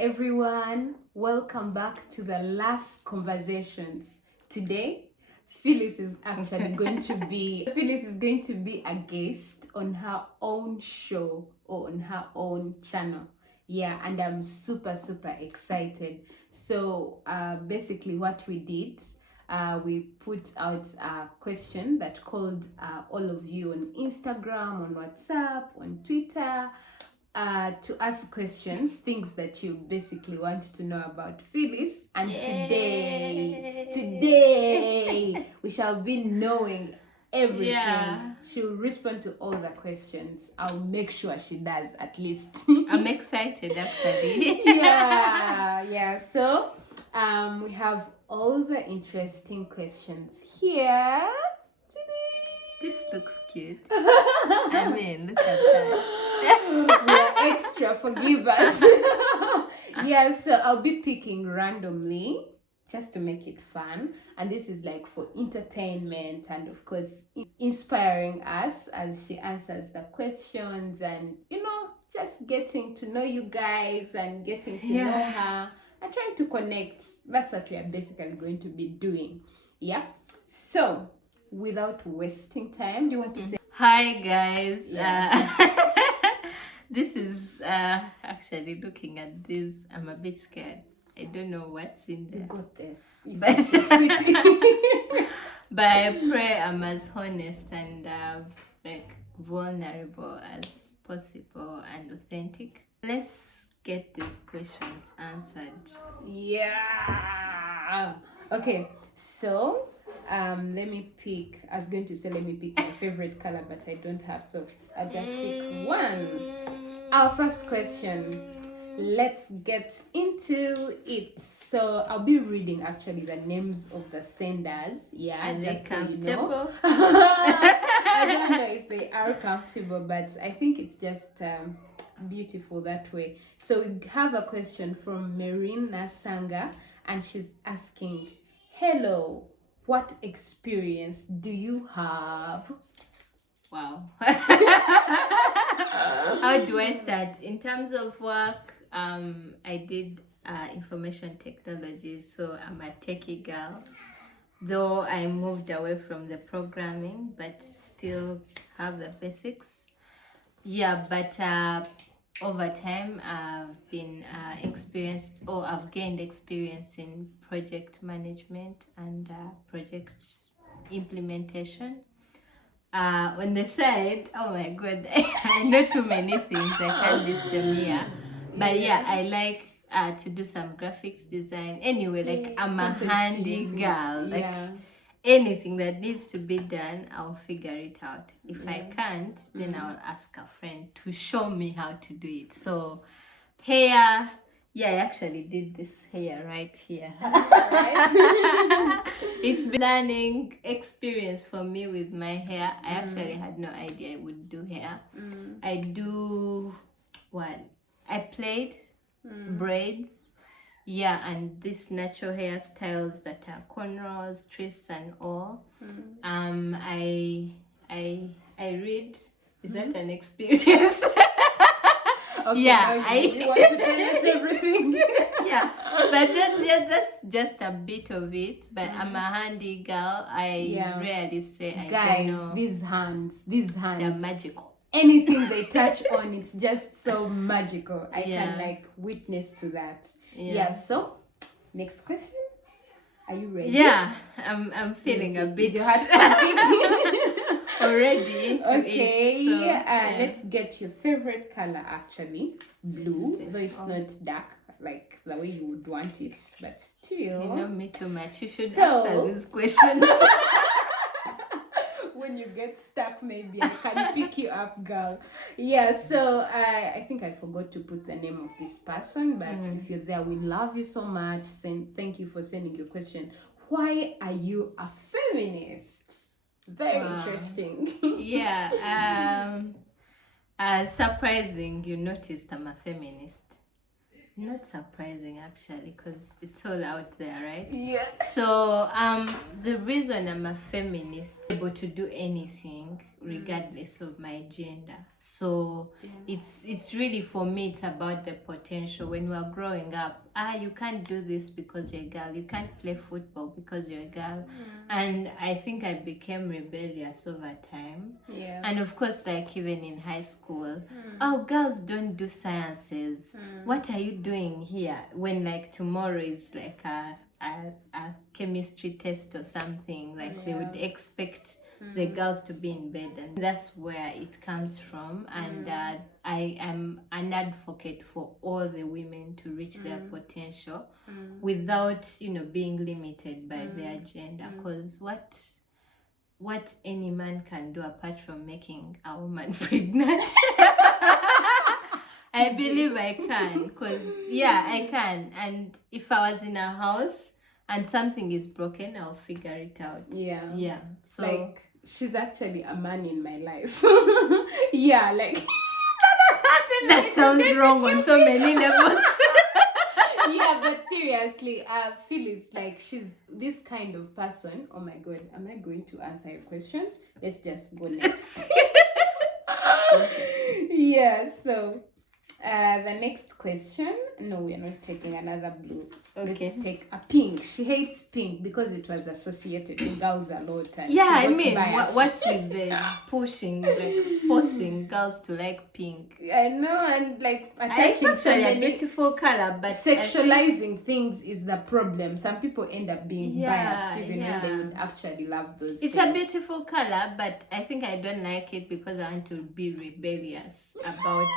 everyone, welcome back to the last conversations. Today, Phyllis is actually going to be a guest on her own show or on her own channel. Yeah, and I'm super excited. So basically what we did, we put out a question that called all of you on Instagram, on WhatsApp, on Twitter, to ask questions, things that you basically want to know about Phyllis. And today we shall be knowing everything. Yeah. She'll respond to all the questions. I'll make sure she does at least. I'm excited actually. yeah. So we have all the interesting questions here today. This looks cute. I mean, look at that. We're extra, forgive us. Yeah, so I'll be picking randomly just to make it fun, and this is like for entertainment and of course inspiring us as she answers the questions, and just getting to know you guys and getting to know her and trying to connect. That's what we are basically going to be doing. Yeah, so without wasting time, do you want to say hi guys? Yeah. This is actually looking at this, I'm a bit scared. I don't know what's in there. You got this. But Sweetie. but I pray I'm as honest and vulnerable as possible and authentic. Let's get these questions answered. Yeah. Okay. So let me pick. I was going to say let me pick my favorite color, but I don't have, so I'll just pick one. Our first question. Let's get into it. So I'll be reading actually the names of the senders. Yeah, just so you know. I don't know if they are comfortable, but I think it's just beautiful that way. So we have a question from Marina Sanga, and she's asking, hello, what experience do you have? Wow. How do I start? In terms of work, I did information technology, so I'm a techie girl. Though I moved away from the programming, but still have the basics. Yeah, but over time I've been I've gained experience in project management and project implementation. On the side, oh my god, I know too many things, I can't list them here. But yeah, I like to do some graphics design. Anyway, like I'm a handy girl. Like anything that needs to be done, I'll figure it out. If I can't, then I'll ask a friend to show me how to do it. So hair, yeah, I actually did this hair right here. It's been a learning experience for me with my hair. I actually had no idea I would do hair. I do I played braids. Yeah, and these natural hairstyles that are cornrows, twists, and all. I read. Is that an experience? Okay, yeah, I want to tell us everything. Yeah, but that's just a bit of it. But I'm a handy girl. I rarely say I Guys, don't know. these hands, They're magical. Anything they touch on, it's just so magical. I can witness to that. Yeah. So next question. Are you ready? Yeah, I'm feeling a bit already into okay, it. So, let's get your favorite color. Actually, blue, though it's not dark like the way you would want it, but still. You know me too much. You should answer these questions. When you get stuck, maybe I can pick you up, girl. Yeah, so I think I forgot to put the name of this person, but if you're there, we love you so much. Thank you for sending your question. Why are you a feminist? Very interesting. Yeah. Surprising you noticed I'm a feminist. Not surprising actually, because it's all out there, right? Yeah. So the reason I'm a feminist, able to do anything regardless of my gender. So it's really, for me, it's about the potential. When we are growing up, you can't do this because you're a girl, you can't play football because you're a girl. And I think I became rebellious over time. And of course, like even in high school, oh, girls don't do sciences, what are you doing here, when like tomorrow is like a chemistry test or something, like they would expect the girls to be in bed. And that's where it comes from. And I am an advocate for all the women to reach their potential without, being limited by their gender. Because what any man can do apart from making a woman pregnant, I believe I can. Because I can. And if I was in a house and something is broken, I'll figure it out. So like, she's actually a man in my life. that sounds wrong on so many levels. But seriously, Phyllis, like, she's this kind of person. Oh my god, am I going to answer your questions? Let's just go next. So the next question. No, we are not taking another blue. Okay. Let's take a pink. She hates pink because it was associated with girls a lot. And I mean, what's with the pushing, like forcing girls to like pink? I know, and like attaching it's actually a beautiful color, but sexualizing things is the problem. Some people end up being biased even when they would actually love those It's things. a beautiful color, but I think I don't like it because I want to be rebellious about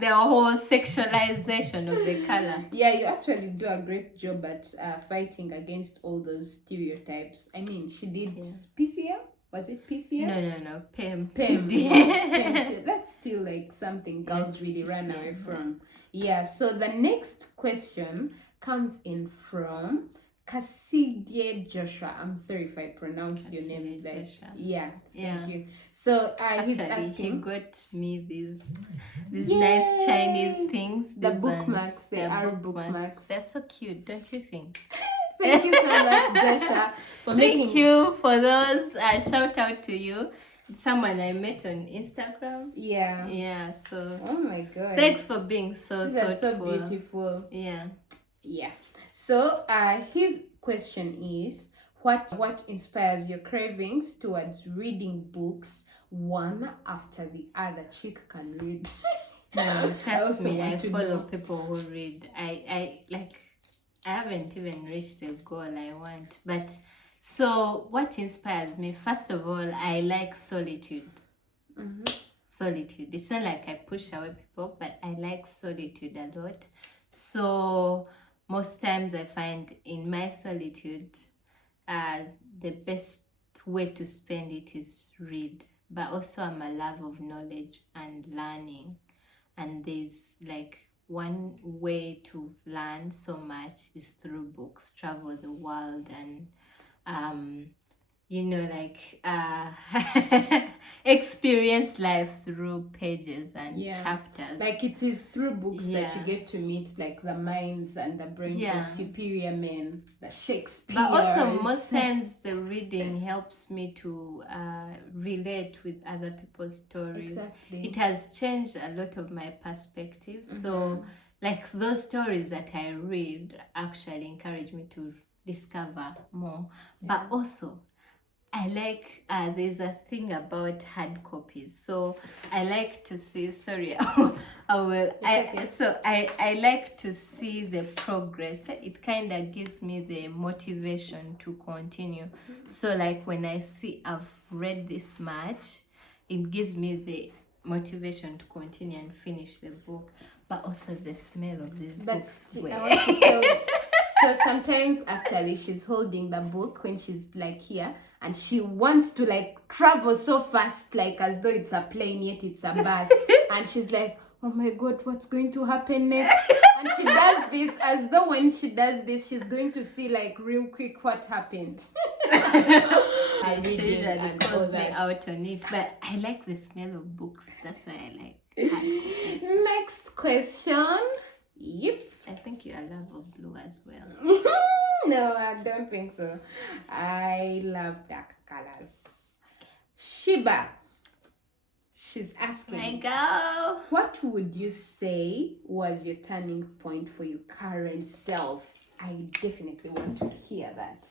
the whole sexualization of the color. You actually do a great job at fighting against all those stereotypes. I mean, she did PCM. Was it PCM? No. PEM. That's still like something girls really run away from. So the next question comes in from Cassidy Joshua. I'm sorry if I pronounced your name like thank you. So he's asking. He got me these nice Chinese things. The bookmarks. They are bookmarks. They're so cute, don't you think? Thank you so much, Joshua, for making. Thank you for those. Shout out to you. It's someone I met on Instagram. So. Oh my god. Thanks for being so These thoughtful. are so beautiful. Yeah. So his question is, what inspires your cravings towards reading books one after the other? Chick can read. No, trust me, I follow people who read. I haven't even reached the goal I want. But so what inspires me? First of all, I like solitude. Solitude. It's not like I push away people, but I like solitude a lot. So most times I find in my solitude, the best way to spend it is read. But also I'm a love of knowledge and learning. And there's like one way to learn so much is through books, travel the world, and experience life through pages and chapters. Like, it is through books that you get to meet like the minds and the brains of superior men, the Shakespeare. But also most times the reading helps me to relate with other people's stories. Exactly. It has changed a lot of my perspective. So like those stories that I read actually encourage me to discover more. But also I like there's a thing about hard copies, so I like to see I like to see the progress. It kind of gives me the motivation to continue. So like when I see I've read this much, it gives me the motivation to continue and finish the book. But also the smell of these books. I want to tell you. So sometimes actually she's holding the book when she's like here, and she wants to like travel so fast, like as though it's a plane, yet it's a bus. And she's like, oh my god, what's going to happen next? And she does this as though when she does this, she's going to see like real quick what happened. I usually calls me out on it, but I like the smell of books. That's why I like. Next question. Yep. I think you are love of blue as well. No, I don't think so. I love dark colors. Shiba, She's asking, My girl. what would you say was your turning point for your current self? I definitely want to hear that.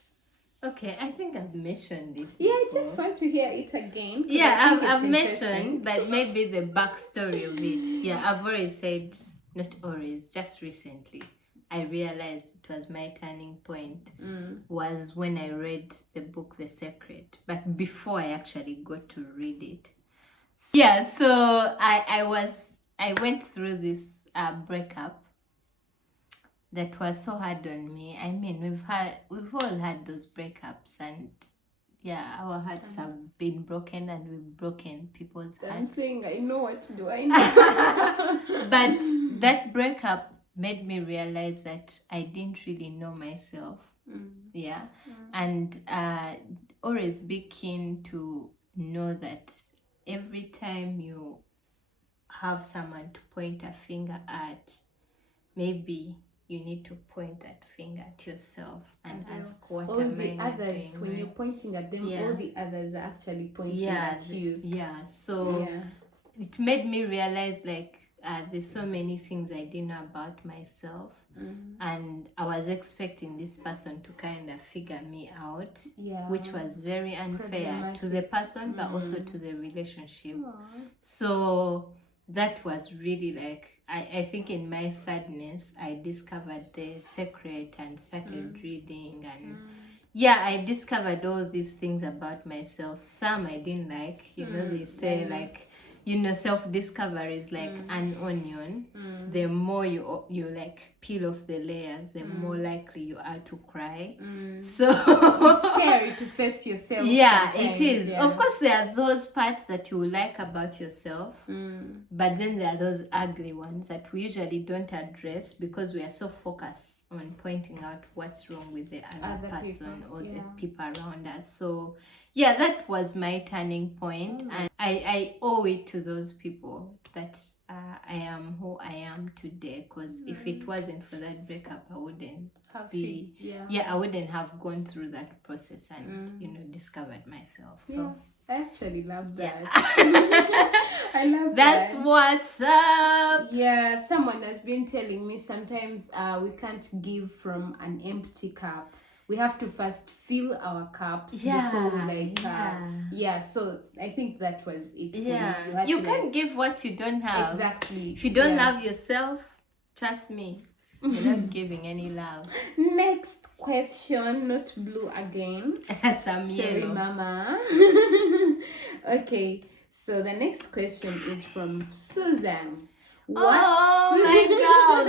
Okay, I think I've mentioned it. Yeah, I before. just want to hear it again. Yeah, I've mentioned, but maybe the backstory of it. Yeah, I've always said, not always, just recently. I realized it was my turning point was when I read the book The Secret, but before I actually got to read it. Yeah, so I went through this breakup that was so hard on me. I mean, we've all had those breakups, and yeah, our hearts have been broken, and we've broken people's hearts. I'm saying I know what to do. I know. But that breakup made me realize that I didn't really know myself. Yeah, and always be keen to know that every time you have someone to point a finger at, maybe you need to point that finger at yourself and ask what all am the I not others doing when right? you're pointing at them, all the others are actually pointing at you. So it made me realize like there's so many things I didn't know about myself, and I was expecting this person to kind of figure me out, which was very unfair to the person but also to the relationship. So that was really like, I think in my sadness I discovered The Secret and started reading, and I discovered all these things about myself. Some I didn't like, they say like, self-discovery is like an onion. The more you like peel off the layers, the more likely you are to cry. So it's scary to face yourself. It is. Of course, there are those parts that you like about yourself, but then there are those ugly ones that we usually don't address because we are so focused on pointing out what's wrong with the other person or the people around us. So that was my turning point, and I owe it to those people that I am who I am today, because if it wasn't for that breakup, I wouldn't I wouldn't have gone through that process and discovered myself. So I actually love that. I love that's that. what's up. Yeah, someone has been telling me sometimes we can't give from an empty cup. We have to first fill our cups before we so I think that was it for you can't give what you don't have. Exactly. If you don't love yourself, trust me, you're not giving any love. Next question, not blue again. Some Sorry, yellow. mama. Okay, so the next question is from Susan. Oh my God.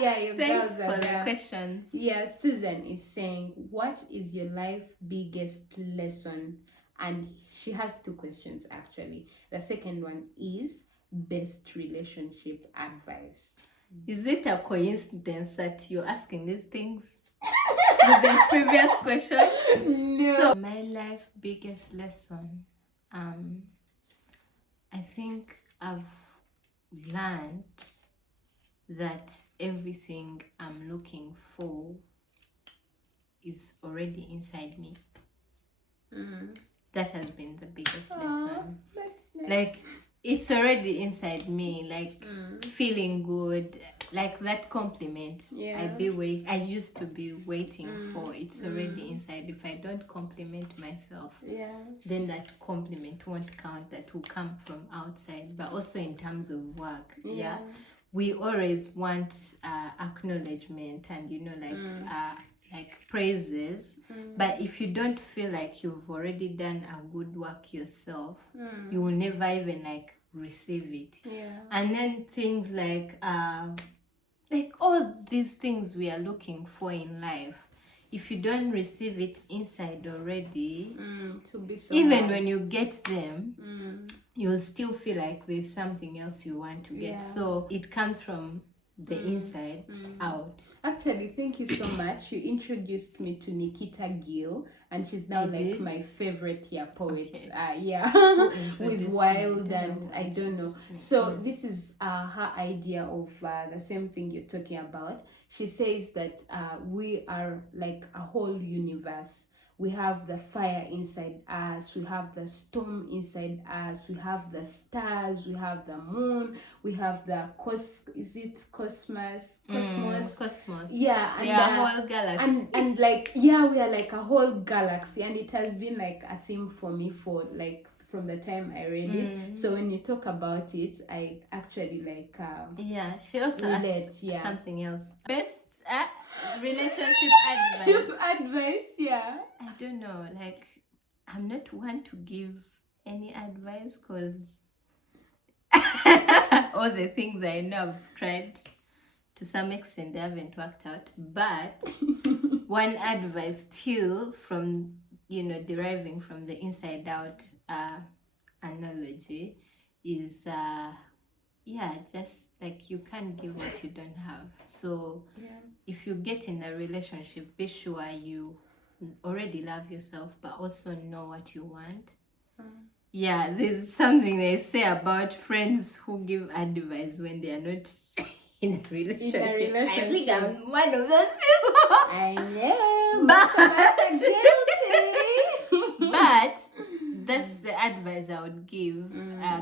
Your Thanks girls are for there. the questions. Yeah, Susan is saying, what is your life biggest lesson? And she has two questions actually. The second one is best relationship advice. Is it a coincidence that you're asking these things with the previous question? No. So my life biggest lesson, I think I've learned that everything I'm looking for is already inside me. That has been the biggest lesson. That's nice. Like, it's already inside me, like feeling good, like that compliment. I used to be waiting for. It's already inside. If I don't compliment myself, then that compliment won't count. That will come from outside. But also in terms of work, we always want acknowledgement and like praises, but if you don't feel like you've already done a good work yourself, you will never even like receive it. And then things like all these things we are looking for in life, if you don't receive it inside already, to be so even hard. when you get them, you'll still feel like there's something else you want to get. So it comes from the inside out. Actually, thank you so much. You introduced me to Nikita Gill, and she's now my favorite poet. With Wild and I don't know. So this is her idea of the same thing you're talking about. She says that we are like a whole universe. we have the fire inside us, we have the storm inside us, we have the stars, we have the moon, we have the cosmos? Yeah, and whole galaxy. and like, yeah, we are like a whole galaxy, and it has been like a theme for me for like from the time I read it. So when you talk about it, I actually like yeah, she also asked something else. Best relationship advice, yeah. I don't know, like, I'm not one to give any advice because all the things I know I've tried to some extent, they haven't worked out. But one advice still from, deriving from the inside out analogy is, just like you can't give what you don't have. So if you get in a relationship, be sure you already love yourself, but also know what you want. Yeah, there's something they say about friends who give advice when they are not in a relationship. I think I'm one of those people. I know, but that's the advice I would give,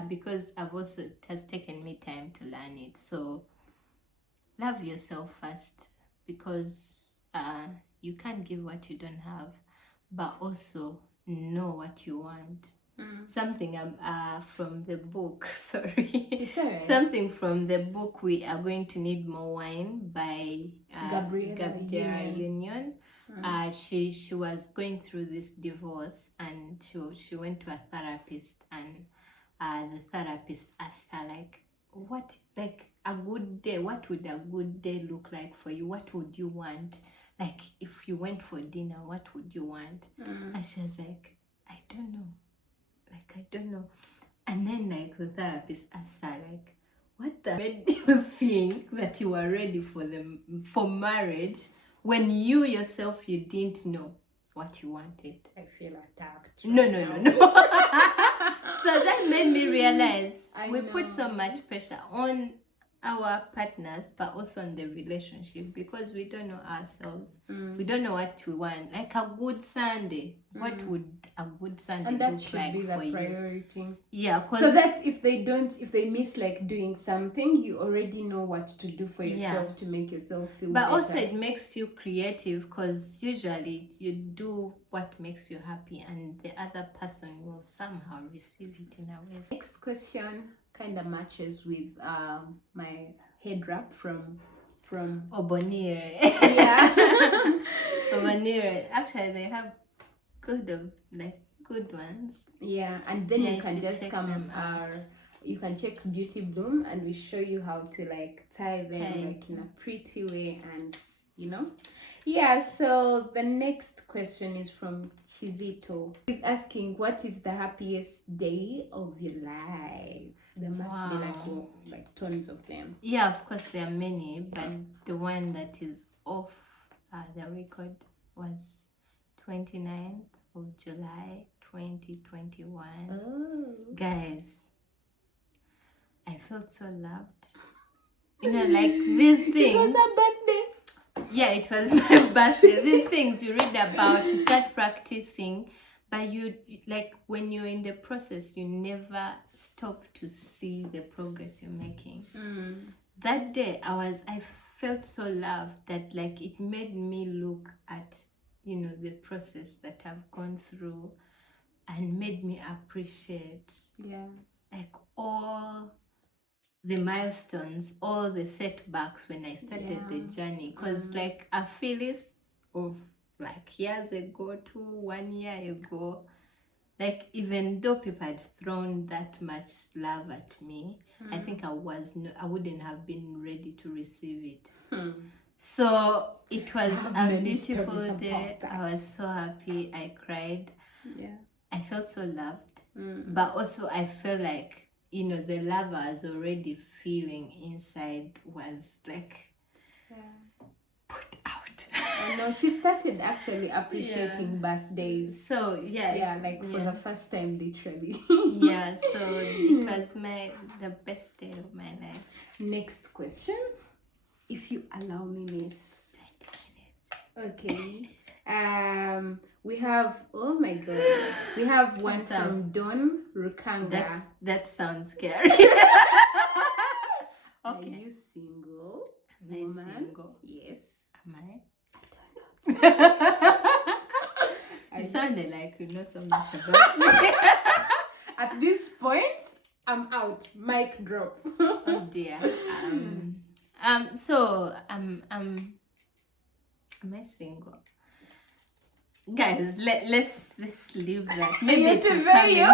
because it has taken me time to learn it. So love yourself first, because you can't give what you don't have, but also know what you want. Something from the book, sorry. It's all right. Something from the book, We Are Going to Need More Wine by Gabriela Union. She was going through this divorce, and she went to a therapist, and the therapist asked her, like, what, like, a good day, what would a good day look like for you? What would you want? Like, if you went for dinner, what would you want? And she was like, I don't know. And then, like, the therapist asked her, like, what made you think that you were ready for marriage when you yourself, you didn't know what you wanted? I feel attacked. No. So that made me realize we put so much pressure on our partners, but also on the relationship, because we don't know ourselves. We don't know what we want. Like a good Sunday, what would a good Sunday and that look should like be the for priority. you? Yeah, so that if they miss like doing something, you already know what to do for yourself to make yourself feel but better. also it makes you creative, because usually you do what makes you happy, and the other person will somehow receive it in a way. Next question kind of matches with my head wrap from Obonire. Yeah. Obonire. Actually, they have good ones. Yeah, and then you can just come you can check Beauty Bloom, and we show you how to like tie them like in a pretty way, and yeah. So the next question is from Chizito. He's asking, what is the happiest day of your life? There must be like tons of them. Yeah, of course there are many, but the one that is off the record was 29th of July 2021. Guys, I felt so loved. Like these things. It was a birthday. Yeah, it was my birthday. These things you read about, you start practicing, but you, like, when you're in the process, you never stop to see the progress you're making. That day, I felt so loved that, like, it made me look at, the process that I've gone through, and made me appreciate, like, all the milestones, all the setbacks when I started the journey. Because like a Phyllis of like years ago to 1 year ago, like, even though people had thrown that much love at me, I think I wouldn't have been ready to receive it. So it was a beautiful day. I was so happy. I cried. I felt so loved. But also I felt like, the love I was already feeling inside was like put out. I know, she started actually appreciating birthdays. So for the first time, literally. So it was the best day of my life. Next question, if you allow me, miss. 20 minutes. Okay. We have, oh my god, we have one What's up? from Don Rukanga. That sounds scary. Are Okay. you single? Am I Woman? single? Yes. Am I? I You don't- sounded like you know so much about me. At this point, I'm out. Mic drop. Oh dear. So am I single? Guys, let's leave that. Maybe it will come in.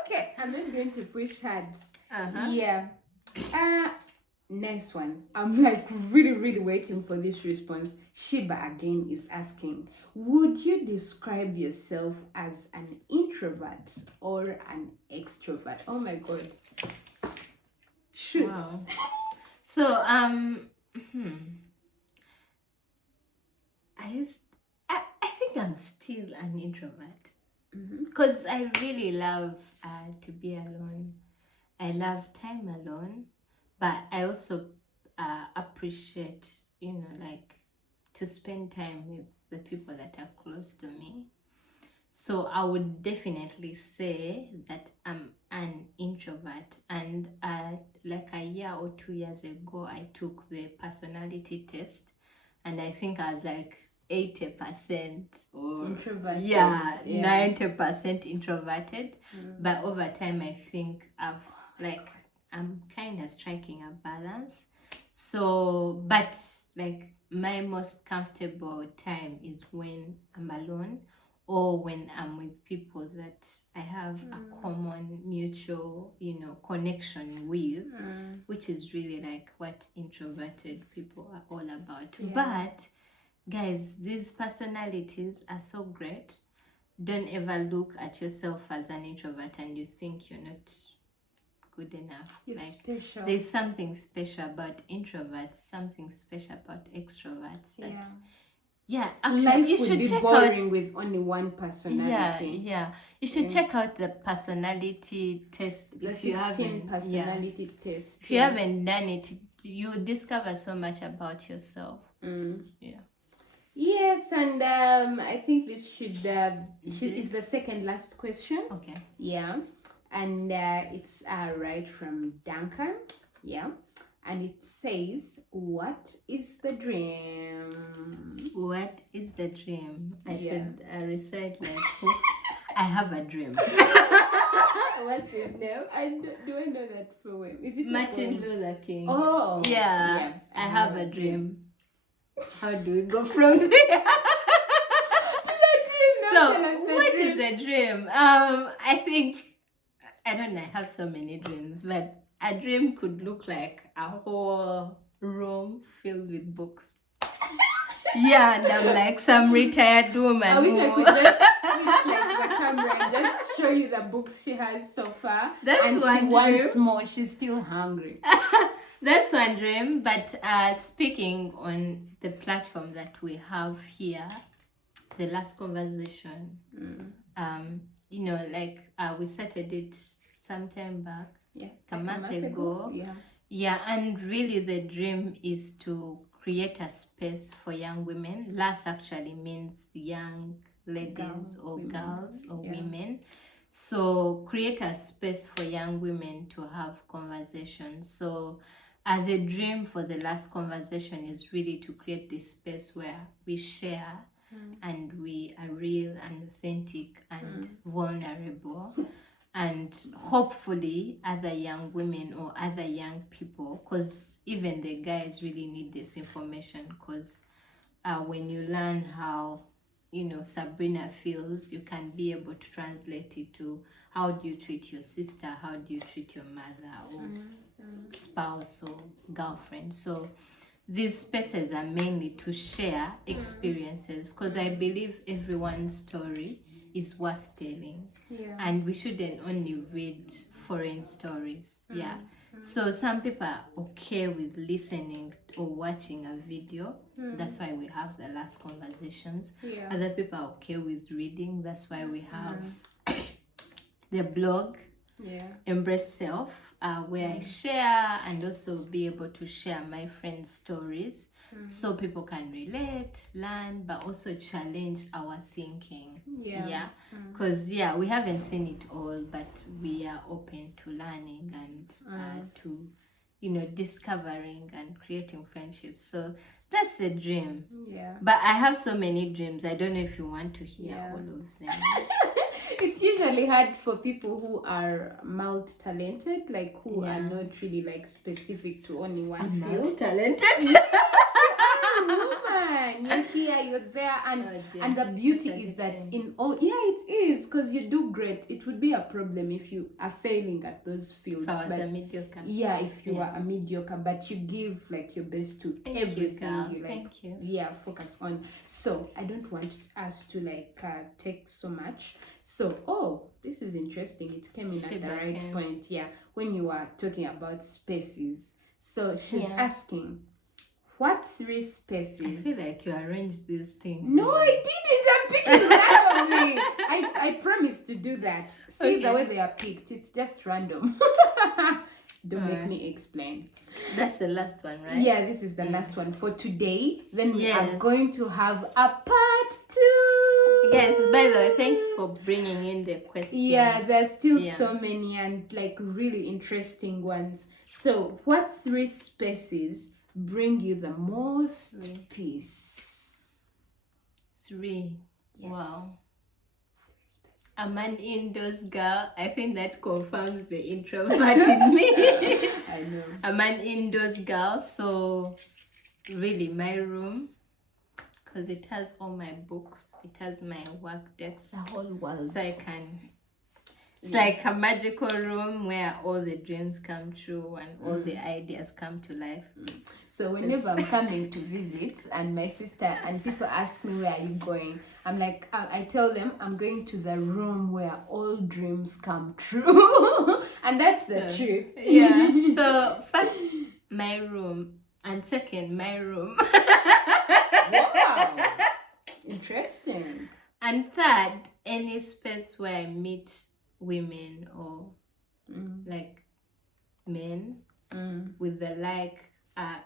Okay, I'm not going to push hard. Uh-huh. Yeah. Next one. I'm like really waiting for this response. Shiba again is asking, would you describe yourself as an introvert or an extrovert? Oh my god. Shoot. Wow. So I think I'm still an introvert because I really love to be alone. I love time alone, but I also appreciate, like to spend time with the people that are close to me. So I would definitely say that I'm an introvert. And like a year or 2 years ago, I took the personality test, and I think I was like 80% or Introverted. yeah. 90% introverted. But over time, I think I'm kind of striking a balance. So, but like my most comfortable time is when I'm alone or when I'm with people that I have a common mutual, connection with, which is really like what introverted people are all about. Yeah. But guys, these personalities are so great. Don't ever look at yourself as an introvert and you think you're not good enough. You're like special. there's something special about introverts, something special about extroverts. That, yeah, actually, Life you would should be check boring out. with only one personality. Yeah. You should check out the personality test. The if you 16 haven't, personality test. If you haven't done it, you discover so much about yourself. Yeah. Yes, and I think this is the second last question. Okay. Yeah, and it's right from Duncan. Yeah, and it says, "What is the dream?" What is the dream? I Yeah. should recite like, I have a dream. What's his name? Do I know that poem? Is it a Martin poem? Luther King. Oh, Yeah. I have a dream. How do we go from there? So, what is a dream? I think, I don't know, I have so many dreams, but a dream could look like a whole room filled with books. Yeah, and I'm like some retired woman. I wish I could just switch like the camera and just show you the books she has so far. That's and one she wants dream. more. She's still hungry. That's one dream, but speaking on the platform that we have here, the last conversation, we started it sometime back, a month ago. Yeah, and really the dream is to create a space for young women. Last actually means young ladies girls or women. So create a space for young women to have conversations. So the dream for the last conversation is really to create this space where we share and we are real and authentic and vulnerable. And hopefully other young women or other young people, because even the guys really need this information, because when you learn how Sabrina feels, you can be able to translate it to how do you treat your sister, how do you treat your mother or spouse or girlfriend. So these spaces are mainly to share experiences, because I believe everyone's story is worth telling, and we shouldn't only read foreign stories. So some people are okay with listening or watching a video. That's why we have the last conversations. Other people are okay with reading. That's why we have the blog, Embrace Self. where I share and also be able to share my friends' stories so people can relate, learn, but also challenge our thinking. Yeah. Because, we haven't seen it all, but we are open to learning and to, discovering and creating friendships. So that's the dream. Yeah. But I have so many dreams. I don't know if you want to hear all of them. It's usually hard for people who are multi-talented, like who are not really like specific to only one field. Multi-talented? Woman, you're here, you're there, and the beauty is that in all, it is, because you do great. It would be a problem if you are failing at those fields. If I was a mediocre. Yeah, if you are a mediocre, but you give like your best to everything you like. Thank you. Yeah, focus on. So I don't want us to like take so much. So this is interesting. It came in at the right point. Yeah, when you are talking about spaces. So she's asking, what 3 spaces? I feel like you arranged these things. No, I didn't. I'm picking randomly. I promised to do that. See the way they are picked. It's just random. Don't make me explain. That's the last one, right? Yeah, this is the last one for today. Then we are going to have a part 2. Guys, by the way, thanks for bringing in the question. Yeah, there's still so many and like really interesting ones. So, what 3 spaces bring you the most peace? 3. Yes. Wow. I'm an indoors girl. I think that confirms the introvert in me. I know. I'm an indoors girl, so really my room, because it has all my books, it has my work desk, the whole world. So I can. It's like a magical room where all the dreams come true and all the ideas come to life. So whenever I'm coming to visit and my sister and people ask me where are you going, I'm like, I tell them I'm going to the room where all dreams come true. And that's the truth. Yeah. So first, my room, and second, my room. Wow. Interesting. And third, any space where I meet women or like men with the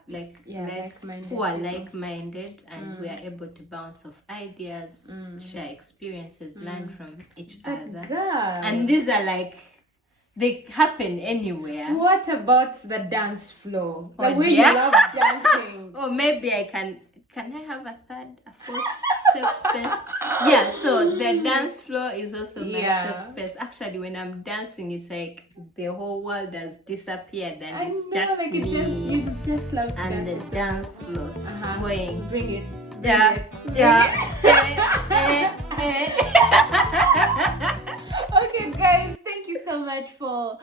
like-minded who are like-minded, and we are able to bounce off ideas, share experiences, learn from each other. And these are like, they happen anywhere. What about the dance floor? Like when you love dancing. Or maybe I can I have a third, a fourth safe space? Yeah, so the dance floor is also my safe space. Actually, when I'm dancing, it's like the whole world has disappeared and it's just like me. You just love and the dance floor swaying. Bring it. Okay, guys, thank you so much for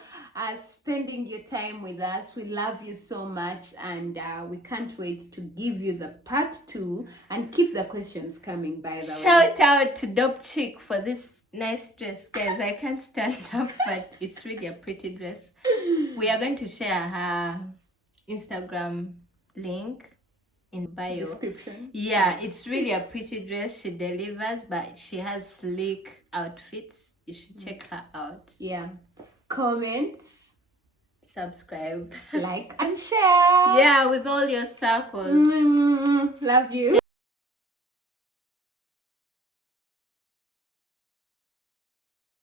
spending your time with us. We love you so much, and we can't wait to give you the part 2 and keep the questions coming, by the way. Shout out to Dope Chick for this nice dress, guys. I can't stand up, but it's really a pretty dress. We are going to share her Instagram link in bio description. Yeah, it's really a pretty dress. She delivers, but she has sleek outfits. You should check her out. Yeah. Comments, subscribe, like, and share. Yeah, with all your circles. Love you.